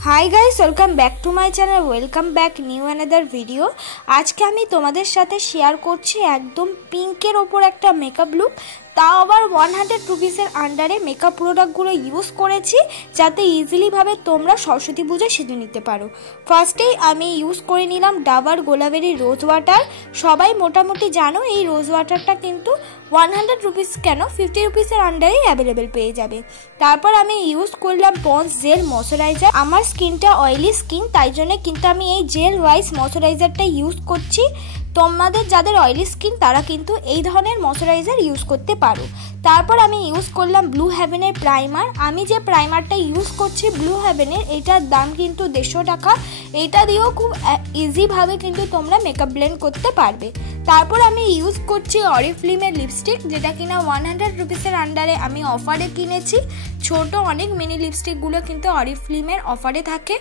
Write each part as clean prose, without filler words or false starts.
High guys welcome back to my channel welcome back new another video. आज के आमी तोमादेर साथे शेयर करछि एकदम पिंकेर ओपर एक मेकअप लुक, ताओ आबार 100 रुपिसের आंडारे मेकअप प्रोडक्टगुलो यूज करेछि जाते इजिली भावे तोमरा सरस्वती पूजा सेजे निते पारो। फार्स्टेई आमी यूज करे निलाम डाबर गोलाबेरी रोज वाटार। सबाई मोटामुटी जानो এই रोज वाटारटा किन्तु 100 रुपिस केन 50 रुपिसের आंडारे अवेलेबल पेये जाबे। तारपर आमी यूज करलाम पन्स जेल मयश्चाराइजार। आमार स्किनटा अयेली स्किन ताई जोन्नो किन्तु आमी এই জেল ওয়াইজ ময়শ্চারাইজারটা ইউজ করছি। তোমাদের যাদের অয়েলি স্কিন তারা কিন্তু এই ধরনের ময়শ্চারাইজার ইউজ করতে পারো। তারপর আমি ইউজ করলাম ব্লু হেভেনের প্রাইমার। আমি যে প্রাইমারটা ইউজ করছি ব্লু হেভেনের, এটার দাম কিন্তু 150 টাকা। এটা দিয়েও খুব ইজি ভাবে কিন্তু তোমরা মেকআপ ব্লেন্ড করতে পারবে। তারপর আমি ইউজ করছি অরিফ্লেমের লিপস্টিক, যেটা কিনা 100 রুপিসের আন্ডারে আমি অফারে কিনেছি। ছোট অনেক মিনি লিপস্টিকগুলো কিন্তু অরিফ্লেমের অফারে থাকে।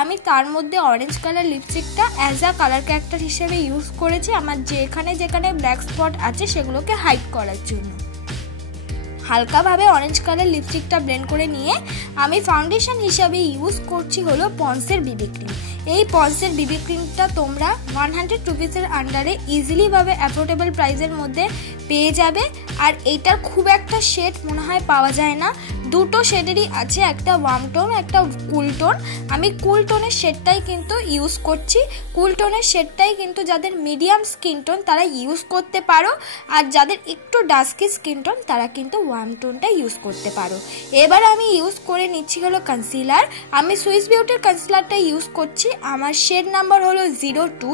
আমি তার মধ্যে অরেঞ্জ কালার লিপস্টিকটা অ্যাজ আ কালার ক্যারেক্টার হিসেবে ইউজ করেছি আমার যেখানে যেখানে ব্ল্যাক স্পট আছে সেগুলোকে হাইড করার জন্য। হালকা ভাবে অরেঞ্জ কালার লিপস্টিকটা ব্লেন্ড করে নিয়ে আমি ফাউন্ডেশন হিসেবে ইউজ করছি হলো পন্সের বিবি ক্রিম। এই পন্সের বিবি ক্রিমটা তোমরা 100 রুপিসের আন্ডারে ইজিলি ভাবে অ্যাফোর্ডেবল প্রাইসের মধ্যে পেয়ে যাবে। আর এইটার খুব একটা শেড মনে হয় পাওয়া যায় না, দুটো শেডেরই আছে, একটা ওয়ার্ম টোন একটা কুল টোন। আমি কুল টোনের শেডটাই কিন্তু ইউজ করছি। কুল টোনের শেডটাই কিন্তু যাদের মিডিয়াম স্কিন টোন তারা ইউজ করতে পারো, আর যাদের একটু ডাস্কি স্কিন টোন তারা কিন্তু ওয়ার্ম টোনটা ইউজ করতে পারো। এবার আমি ইউজ করে নিচ্ছি হলো কনসিলার। আমি সুইস বিউটির কনসিলারটা ইউজ করছি। আমার শেড নাম্বার হলো 02।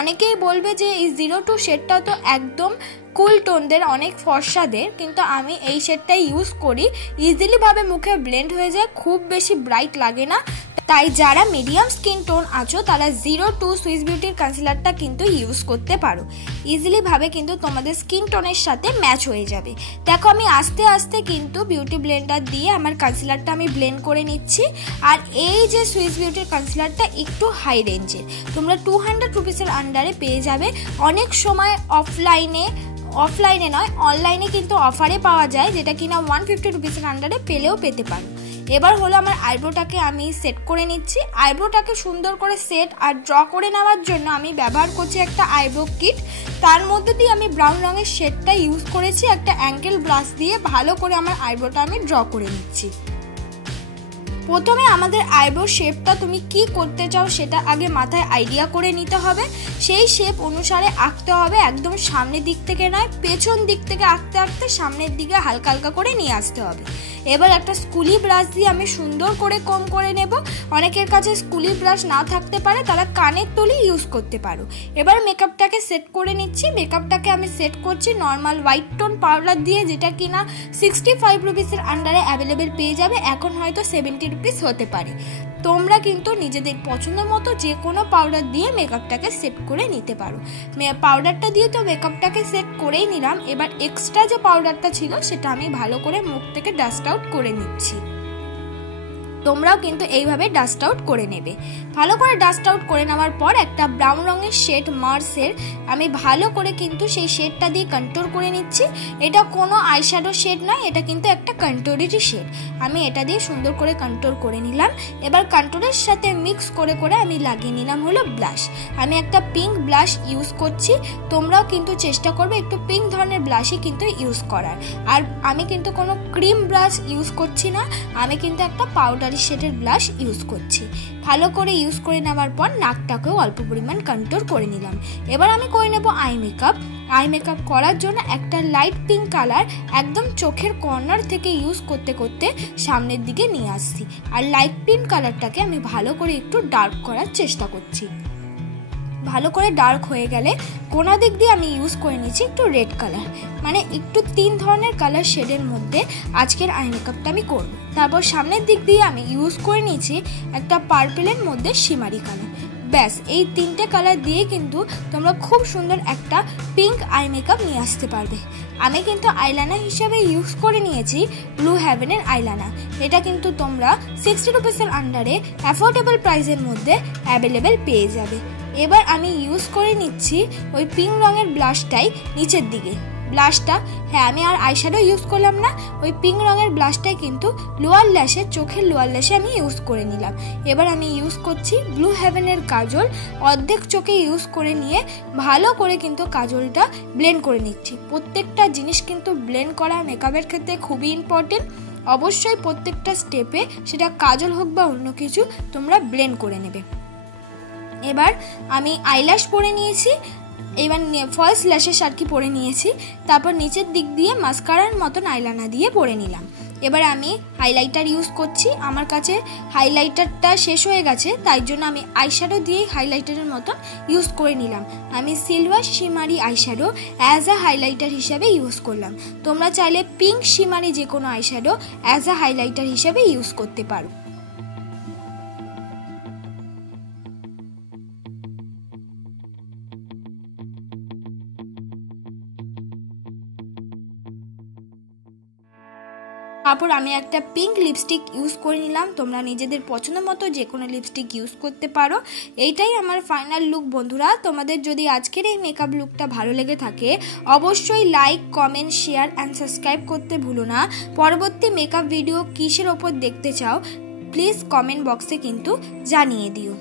অনেকেই বলবে যে এই 02 শেডটা তো একদম কুল টোনদের অনেক ফর্সাদের, কিন্তু আমি এই শেডটাই ইউজ করি। ইজিলি ভাবে মুখে ব্লেন্ড হয়ে যায়, খুব বেশি ব্রাইট লাগে না। তাই যারা মিডিয়াম স্কিন টোন আছো তারা 02 সুইস বিউটির কনসিলারটা কিন্তু ইউজ করতে পারো। ইজিলি ভাবে কিন্তু তোমাদের স্কিন টোনের সাথে ম্যাচ হয়ে যাবে। দেখো আমি আস্তে আস্তে কিন্তু বিউটি ব্লেন্ডার দিয়ে আমার কনসিলারটা আমি ব্লেন্ড করে নিচ্ছি। আর এই যে সুইস বিউটির কনসিলারটা একটু হাই রেঞ্জের, তোমরা 200 রুপিসের আন্ডারে পেয়ে যাবে। অনেক সময় অফলাইনে নয় অনলাইনে কিন্তু অফারে পাওয়া যায়, যেটা কিনা 150 রুপিসের আন্ডারে পেলেও পেতে পারো। এবার হলো আমার আইব্রোটাকে আমি সেট করে নিচ্ছি। আইব্রোটাকে সুন্দর করে সেট আর ড্র করে নেওয়ার জন্য আমি ব্যবহার করছি একটা আইব্রো কিট। তার মধ্যে দিয়ে আমি ব্রাউন রঙের শেডটা ইউজ করেছি। একটা অ্যাঙ্গেল ব্রাশ দিয়ে ভালো করে আমার আইব্রোটা আমি ড্র করে নিচ্ছি। প্রথমে আমাদের আইব্রো শেপটা তুমি কি করতে চাও সেটা আগে মাথায় আইডিয়া করে নিতে হবে। সেই শেপ অনুসারে আঁকতে হবে, একদম সামনের দিক থেকে নয় পেছন দিক থেকে আঁকতে আঁকতে সামনের দিকে হালকা হালকা করে নিয়ে আসতে হবে। এবার একটা স্কুলি ব্রাশ দিয়ে আমি সুন্দর করে কম করে নেব। অনেকের কাছে স্কুলি ব্রাশ না থাকতে পারে, তারা কানের তুলি ইউজ করতে পারো। এবার মেকআপটাকে সেট করে নিচ্ছি। মেকআপটাকে আমি সেট করছি নর্মাল হোয়াইট টোন পাউডার দিয়ে, যেটা কিনা 65 রুপিসের আন্ডারে অ্যাভেলেবেল পেয়ে যাবে। এখন হয়তো 70 রুপিস হতে পারে। তোমরা কিন্তু নিজেদের পছন্দ মতো যে কোনো পাউডার দিয়ে মেকআপটাকে সেট করে নিতে পারো। পাউডারটা দিয়ে তো মেকআপটাকে সেট করেই নিলাম। এবার এক্সট্রা যে পাউডারটা ছিল সেটা আমি ভালো করে মুখ থেকে ডাস্ট আউট করে নিচ্ছি। তোমরাও কিন্তু এইভাবে ডাস্ট আউট করে নেবে। ভালো করে ডাস্ট আউট করে নেওয়ার পর একটা ব্রাউন রঙের শেড মার্সের আমি ভালো করে কিন্তু সেই শেডটা দিয়ে কন্ট্রোল করে নিচ্ছি। এটা কোনো আইশ্যাডো শেড নয়, এটা কিন্তু একটা কন্ট্রোলেরই শেড। আমি এটা দিয়ে সুন্দর করে কন্ট্রোল করে নিলাম। এবার কন্ট্রোলের সাথে মিক্স করে করে আমি লাগিয়ে নিলাম হলো ব্লাশ। আমি একটা পিঙ্ক ব্লাশ ইউজ করছি। তোমরাও কিন্তু চেষ্টা করবে একটু পিঙ্ক ধরনের ব্লাশই কিন্তু ইউজ করার। আর আমি কিন্তু কোনো ক্রিম ব্রাশ ইউজ করছি না, আমি কিন্তু একটা পাউডার শেডের ব্লাশ ইউজ করছি। ভালো করে ইউজ করে নেওয়ার পর নাকটাকেও অল্প পরিমাণ কন্ট্রোল করে নিলাম। এবার আমি করে নেব আই মেকআপ। আই মেকআপ করার জন্য একটা লাইট পিঙ্ক কালার একদম চোখের কর্নার থেকে ইউজ করতে করতে সামনের দিকে নিয়ে আসছি। আর লাইট পিঙ্ক কালারটাকে আমি ভালো করে একটু ডার্ক করার চেষ্টা করছি। ভালো করে ডার্ক হয়ে গেলে কোনা দিক দিয়ে আমি ইউজ করে নিচ্ছি একটু রেড কালার, মানে একটু 3 ধরনের কালার শেডের মধ্যে আজকের আই মেকআপটা আমি করব। তারপর সামনের দিক দিয়ে আমি ইউজ করে নিচ্ছি একটা পার্পেলের মধ্যে শিমারি কালার। ব্যাস এই 3টে কালার দিয়ে কিন্তু তোমরা খুব সুন্দর একটা পিঙ্ক আই মেকআপ নিয়ে আসতে পারবে। আমি কিন্তু আইলাইনার হিসেবে ইউজ করে নিয়েছি ব্লু হেভেনের আইলাইনার। এটা কিন্তু তোমরা 60 রুপিসের আন্ডারে অ্যাফোর্ডেবল প্রাইসের মধ্যে অ্যাভেলেবেল পেয়ে যাবে। এবার আমি ইউজ করে নিচ্ছি ওই পিঙ্ক রঙের ব্লাশটাই নিচের দিকে। ব্লাশটা, হ্যাঁ আমি আর আইশ্যাডো ইউজ করলাম না, ওই পিঙ্ক রঙের ব্লাশটাই কিন্তু লোয়ার ল্যাশে, চোখের লোয়ার ল্যাশে আমি ইউজ করে নিলাম। এবার আমি ইউজ করছি ব্লু হেভেনের কাজল, অর্ধেক চোখে ইউজ করে নিয়ে ভালো করে কিন্তু কাজলটা ব্লেন্ড করে নিচ্ছি। প্রত্যেকটা জিনিস কিন্তু ব্লেন্ড করা মেকআপের ক্ষেত্রে খুবই ইম্পর্টেন্ট। অবশ্যই প্রত্যেকটা স্টেপে, সেটা কাজল হোক বা অন্য কিছু, তোমরা ব্লেন্ড করে নেবে। এবার আমি আইল্যাশ পরে নিয়েছি, এবার ফলস ল্যাশেস আর কি পরে নিয়েছি, তারপর নিচের দিক দিয়ে মাস্কারার মতন আইলাইনার দিয়ে পরে নিলাম। এবার আমি হাইলাইটার ইউজ করছি, আমার কাছে হাইলাইটারটা শেষ হয়ে গেছে, তাই জন্য আমি আইশ্যাডো দিয়েই হাইলাইটারের মতন ইউজ করে নিলাম। আমি silver শিমারি eyeshadow as a highlighter হিসাবে ইউজ করলাম। তোমরা চাইলে পিঙ্ক শিমারি যে কোনো আইশ্যাডো অ্যাজ আ হাইলাইটার হিসাবে ইউজ করতে পারো। তারপর আমি একটা পিঙ্ক লিপস্টিক ইউজ করে নিলাম। তোমরা নিজেদের পছন্দ মতো যে কোনো লিপস্টিক ইউজ করতে পারো। এইটাই আমার ফাইনাল লুক বন্ধুরা। তোমাদের যদি আজকের এই মেকআপ লুকটা ভালো লেগে থাকে অবশ্যই like, comment, share and subscribe করতে ভুলো না। পরবর্তী মেকআপ ভিডিও কিসের ওপর দেখতে চাও প্লিজ কমেন্ট বক্সে কিন্তু জানিয়ে দিও।